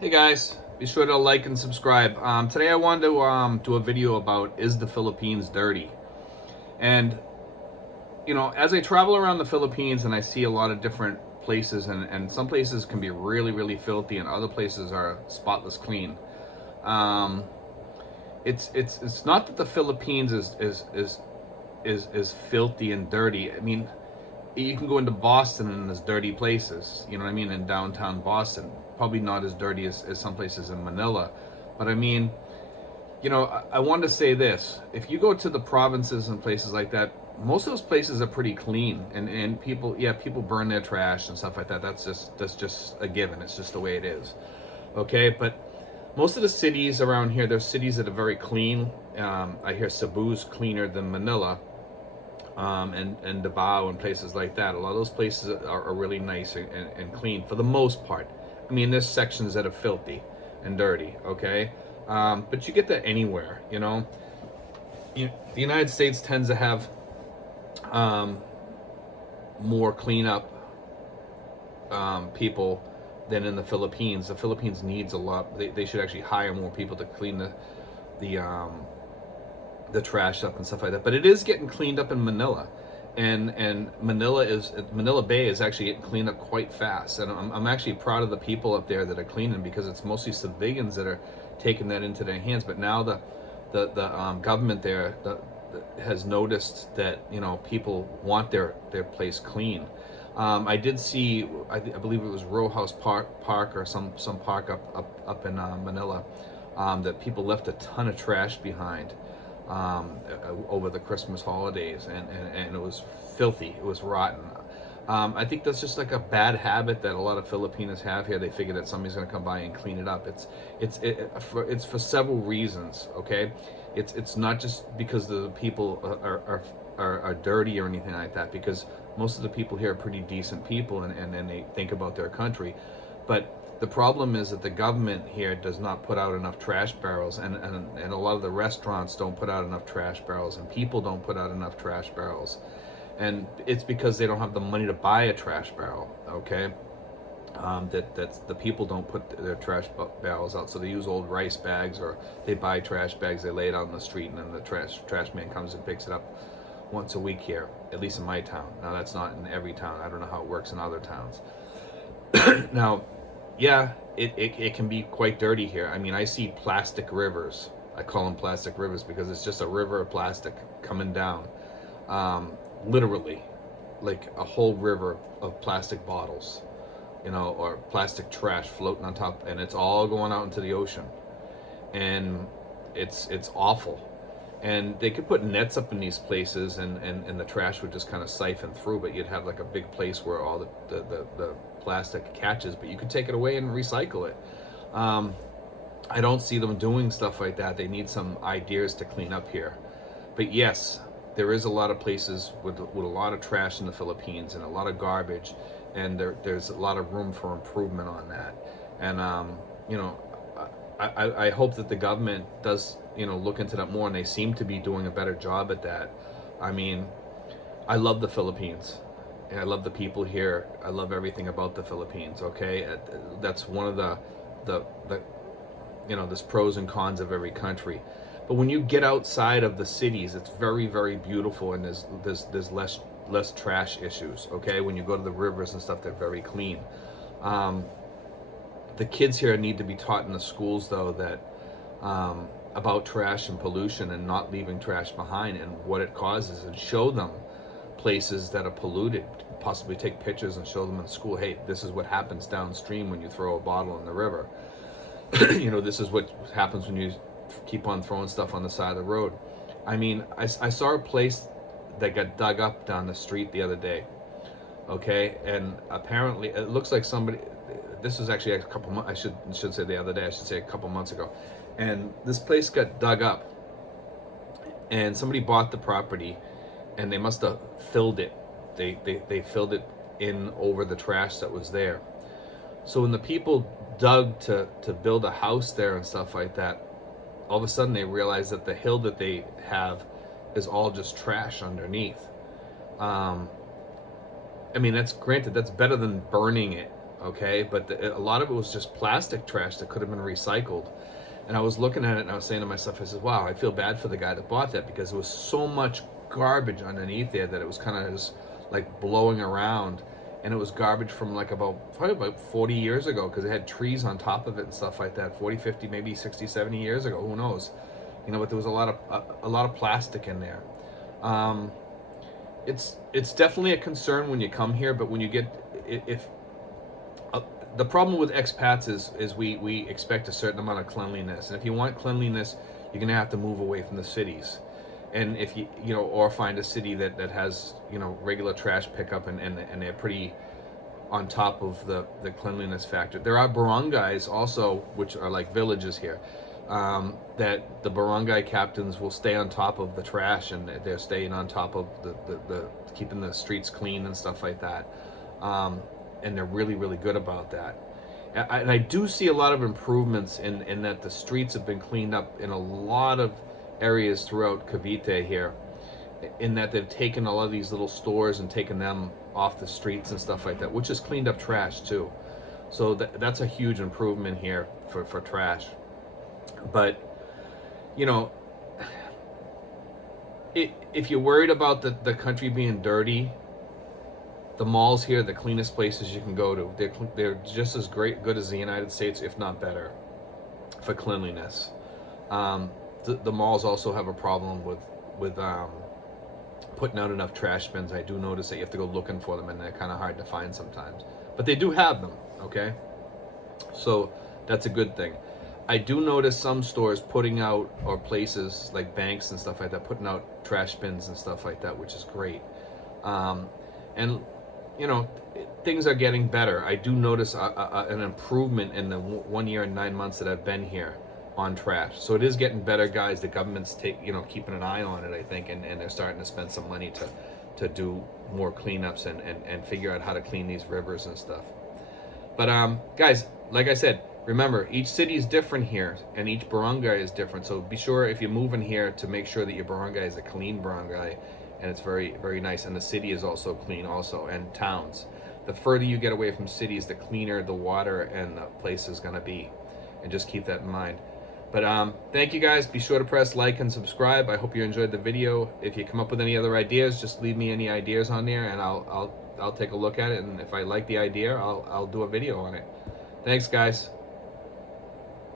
Hey guys, be sure to like and subscribe. Today I wanted to do a video about is the Philippines dirty? And as I travel around the Philippines and I see a lot of different places, and some places can be really, really filthy, and other places are spotless clean. Um, it's not that the Philippines is filthy and dirty. I mean, you can go into Boston and there's dirty places, you know what I mean, in downtown Boston. Probably not as dirty as some places in Manila. But I mean, I wanted to say this. If you go to the provinces and places like that, most of those places are pretty clean. And people, yeah, people burn their trash and stuff like that. That's just a given. It's just the way it is. Okay, but most of the cities around here, there's cities that are very clean. I hear Cebu's cleaner than Manila, and Davao and places like that. A lot of those places are really nice and clean for the most part. I mean, there's sections that are filthy and dirty, okay? But you get that anywhere, the United States tends to have more cleanup people than in the Philippines. The Philippines needs a lot. They should actually hire more people to clean the the trash up and stuff like that. But it is getting cleaned up in Manila, and Manila Bay is actually getting cleaned up quite fast. And I'm actually proud of the people up there that are cleaning, because it's mostly civilians that are taking that into their hands. But now the government there has noticed that people want their place clean. I did see, I believe it was Row House Park or some park up in Manila, that people left a ton of trash behind over the Christmas holidays, and it was filthy. It was rotten. I think that's just like a bad habit that a lot of Filipinos have here. They figure that somebody's going to come by and clean it up. It's for several reasons. Okay, it's not just because the people are dirty or anything like that, because most of the people here are pretty decent people, and they think about their country. But the problem is that the government here does not put out enough trash barrels, and a lot of the restaurants don't put out enough trash barrels, and people don't put out enough trash barrels. And it's because they don't have the money to buy a trash barrel, okay? That's the people don't put their trash barrels out, so they use old rice bags, or they buy trash bags, they lay it out on the street, and then the trash man comes and picks it up once a week here, at least in my town. Now, that's not in every town. I don't know how it works in other towns. Now, yeah, it can be quite dirty here. I mean, I see plastic rivers. I call them plastic rivers because it's just a river of plastic coming down. Literally, like a whole river of plastic bottles, or plastic trash floating on top, and it's all going out into the ocean. And it's awful. And they could put nets up in these places, and the trash would just kind of siphon through, but you'd have like a big place where all the plastic catches, but you could take it away and recycle it. I don't see them doing stuff like that. They need some ideas to clean up here. But yes, there is a lot of places with a lot of trash in the Philippines, and a lot of garbage, and there's a lot of room for improvement on that. And I hope that the government does look into that more, and they seem to be doing a better job at that. I mean, I love the Philippines. And I love the people here. I love everything about the Philippines. Okay, that's one of the there's pros and cons of every country. But when you get outside of the cities, it's very, very beautiful, and there's less trash issues. Okay, when you go to the rivers and stuff, they're very clean. The kids here need to be taught in the schools, though, that about trash and pollution, and not leaving trash behind, and what it causes, and show them places that are polluted. Possibly take pictures and show them in school. Hey, this is what happens downstream when you throw a bottle in the river. This is what happens when you keep on throwing stuff on the side of the road. I mean, I saw a place that got dug up down the street the other day. Okay, and apparently it looks like somebody. This was actually a couple months. I should say the other day. I should say a couple months ago. And this place got dug up, and somebody bought the property, and they must have filled it. They filled it in over the trash that was there. So when the people dug to build a house there and stuff like that, all of a sudden they realized that the hill that they have is all just trash underneath. I mean, that's granted, that's better than burning it, okay? But a lot of it was just plastic trash that could have been recycled. And I was looking at it and I was saying to myself, I said, wow, I feel bad for the guy that bought that, because there was so much garbage underneath there that it was kind of just like blowing around. And it was garbage from like probably about 40 years ago, because it had trees on top of it and stuff like that. 40, 50, maybe 60, 70 years ago, who knows? You know, but there was a lot of plastic in there. It's definitely a concern when you come here, but when you get, if the problem with expats is we expect a certain amount of cleanliness, and if you want cleanliness, you're gonna have to move away from the cities, and if you know, or find a city that has, you know, regular trash pickup, and they're pretty on top of the cleanliness factor. There are barangays also, which are like villages here, that the barangay captains will stay on top of the trash, and they're staying on top of the keeping the streets clean and stuff like that. And they're really, really good about that. And I do see a lot of improvements in that the streets have been cleaned up in a lot of areas throughout Cavite here, in that they've taken a lot of these little stores and taken them off the streets and stuff like that, which has cleaned up trash too. So that's a huge improvement here for trash. But, you know, if you're worried about the country being dirty, the malls here are the cleanest places you can go to. They're just as good as the United States, if not better, for cleanliness. The malls also have a problem with putting out enough trash bins. I do notice that you have to go looking for them, and they're kind of hard to find sometimes. But they do have them, okay? So that's a good thing. I do notice some stores putting out, or places like banks and stuff like that, putting out trash bins and stuff like that, which is great. And you know, things are getting better. I do notice an improvement in the 1 year and 9 months that I've been here on trash. So it is getting better, guys. The government's keeping an eye on it, I think, and they're starting to spend some money to do more cleanups and figure out how to clean these rivers and stuff. But guys, like I said, remember, each city is different here, and each barangay is different. So be sure, if you're moving here, to make sure that your barangay is a clean barangay, and it's very, very nice. And the city is also clean also, and towns. The further you get away from cities, the cleaner the water and the place is going to be. And just keep that in mind. But thank you, guys. Be sure to press like and subscribe. I hope you enjoyed the video. If you come up with any other ideas, just leave me any ideas on there, and I'll take a look at it. And if I like the idea, I'll do a video on it. Thanks, guys.